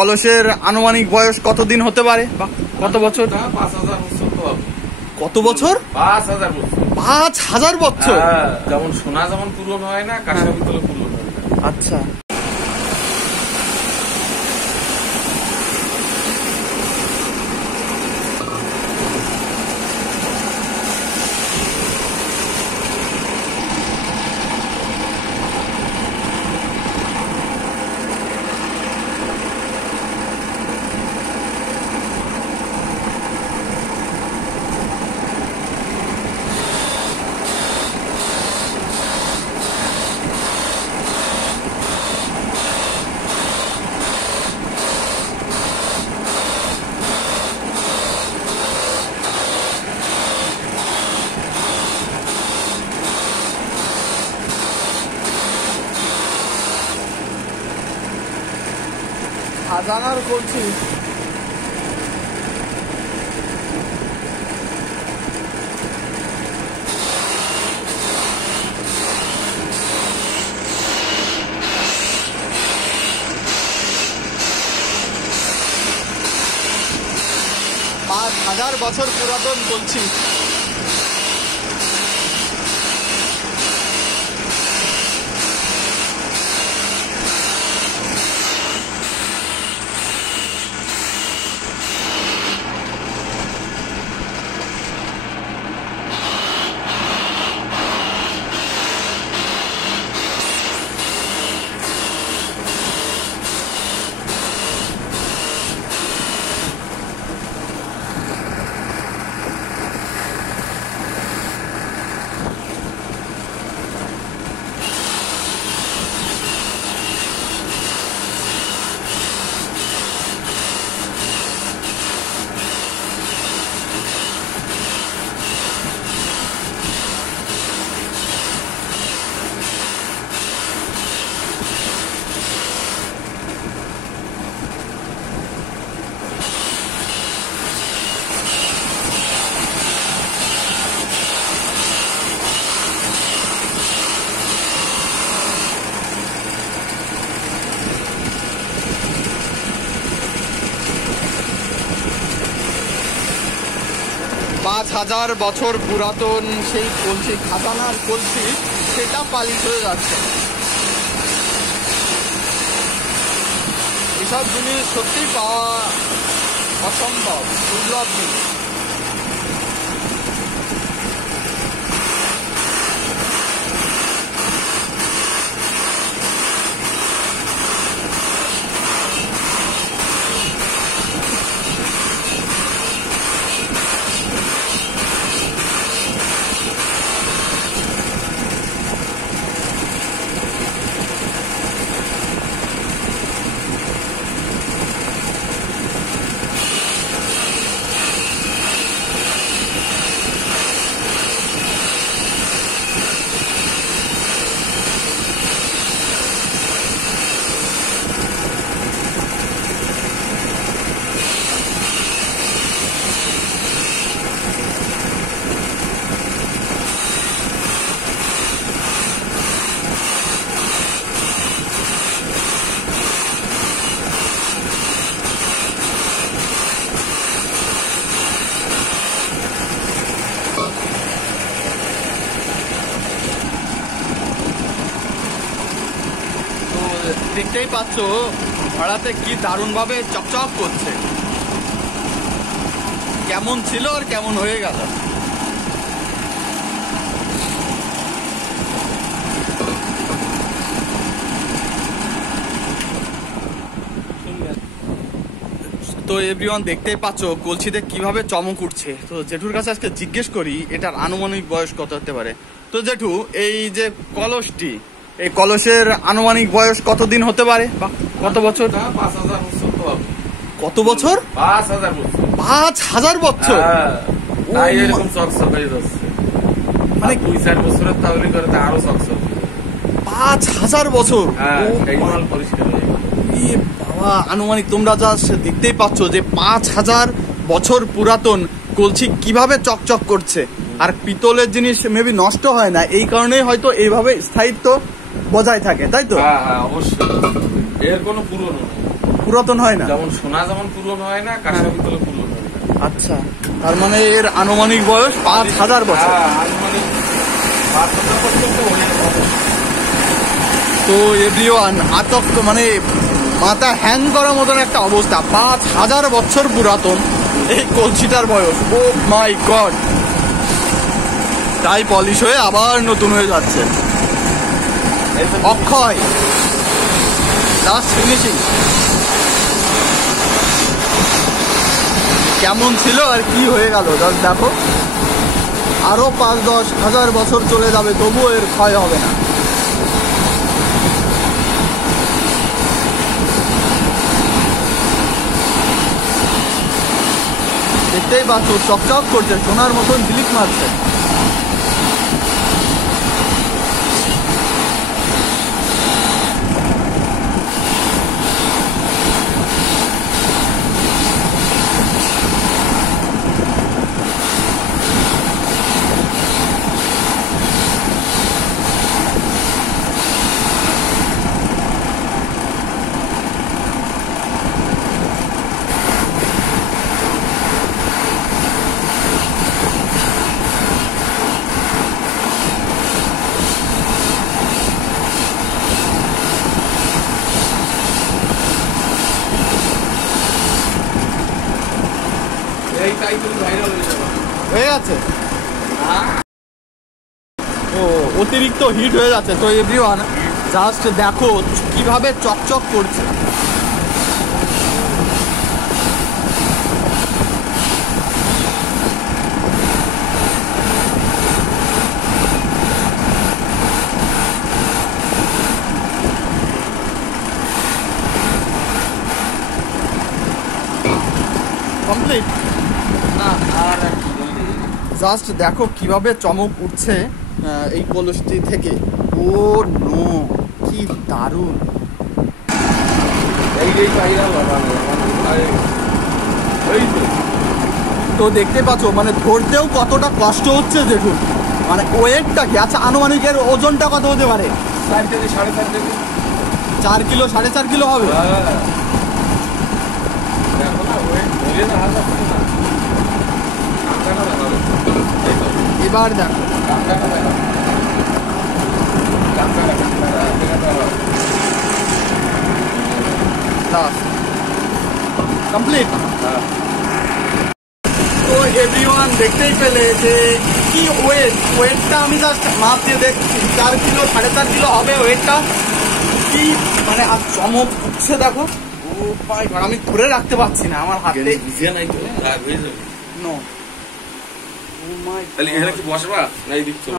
কলসের আনুমানিক বয়স কতদিন হতে পারে বা কত বছর? 5000 বছর তো হবে। কত বছর? 5000 বছর। 5000 বছর? যেমন সোনা যেমন পুরনো হয় না, কাঁসা পিতলে পুরনো হয় না। আচ্ছা, খাজানার কলসি। পাঁচ হাজার বছর পুরাতন কলসি। পাঁচ হাজার বছর পুরাতন সেই কলসি, খাজানার কলসি, সেটা পালিশ হয়ে যাচ্ছে। এসব জিনিস সত্যি পাওয়া অসম্ভব, দুর্লভ জিনিস। দেখতেই পাচ্ছ ভাড়াতে কি দারুণ ভাবে চকচক করছে। কেমন ছিল আর কেমন হয়ে গেল। তো এভরিওয়ান দেখতেই পাচ্ছ কলসিতে কিভাবে চমক উঠছে। তো জেঠুর কাছে আজকে জিজ্ঞেস করি এটার আনুমানিক বয়স কত হতে পারে। তো জেঠু, এই যে কলসটি, এই কলসের আনুমানিক বয়স কতদিন হতে পারে বা কত বছর? 5000 বছর তো হবে। কত বছর? 5000 বছর। 5000 বছর? তাই এরকম চকচক হয়ে যাচ্ছে। মানে 2-4 বছরের তাহলে করে আরো চকচক। 5000 বছর? পরিষ্কার হয়ে গেল। বাবা, আনুমানিক তোমরা যা দেখতেই পাচ্ছ যে 5000 বছর পুরাতন কলসি কিভাবে চকচক করছে। আর পিতলের জিনিস মেবি নষ্ট হয় না, এই কারণেই হয়তো এইভাবে স্থায়িত্ব বজায় থাকে, তাই তো? হ্যাঁ, অবশ্যই। এর কোনো পুরনো পুরাতন হয় না? যেমন সোনা যেমন পুরনো হয় না, কাঁসার পিতলে পুরনো হয় না। আচ্ছা, তার মানে এর আনুমানিক বয়স 5000 বছর। আনুমানিক 5000 বছর তো অনেক হবে। তো এভরিওয়ান আতঙ্ক, মানে মাথা হ্যাং করার মতন একটা অবস্থা। 5000 বছর পুরাতন এই কলসিটার বয়স। ও মাই গড! তাই পলিশ হয়ে আবার নতুন হয়ে যাচ্ছে। অক্ষয় লাস্ট ফিনিশিং কেমন ছিল আর কি হয়ে গেল জাস্ট দেখো। আরো 5-10 হাজার বছর চলে যাবে তবুও এর ক্ষয় হবে না। দেখতেই পাচ্ছ চকচক করছে, সোনার মতন ঝিলিক মারছে। এইটাই তো ভাইরাল হয়ে যাবে। হয়ে যাচ্ছে, ও অতিরিক্ত হিট হয়ে যাচ্ছে। তো এভরিওয়ান জাস্ট দেখো কিভাবে চকচক করছে। কমপ্লিট না আর জাস্ট দেখো কিভাবে চমক উঠছে এই কলসটি থেকে। ও নো, কি দারুণ! এইটাই ভাইরাল হবে। এই তো দেখতে পাচ্ছ মানে ধরতেও কতটা কষ্ট হচ্ছে দেখুন, মানে ওয়েটটা কি। আচ্ছা, আনুমানিক এর ওজনটা কত হতে পারে? 4 থেকে 4.5 কেজি। 4 কিলো 4.5 কিলো হবে। দেখো না, ওয়েট ধরে না যাচ্ছে না। কাঁটাটা দেখাবে। এবার দেখো কাঁটাটা দেখাবে। কাঁটাটা কমপ্লিট। তো এভরিওয়ান দেখতেই পেলে যে কি ওয়েটটা আমি জাস্ট মাপ দিয়ে দেখছি 4 কিলো 4.5 কিলো হবে ওয়েটটা। কি মানে আর চমক উঠছে দেখো। ও মাই গড, আমি ধরে রাখতে পারছি না আমার হাতে। ভিজে নাই তো রাগ হয়ে যাবে। নো, ও মাই তাহলে এখানে কি বসবা না এই দিক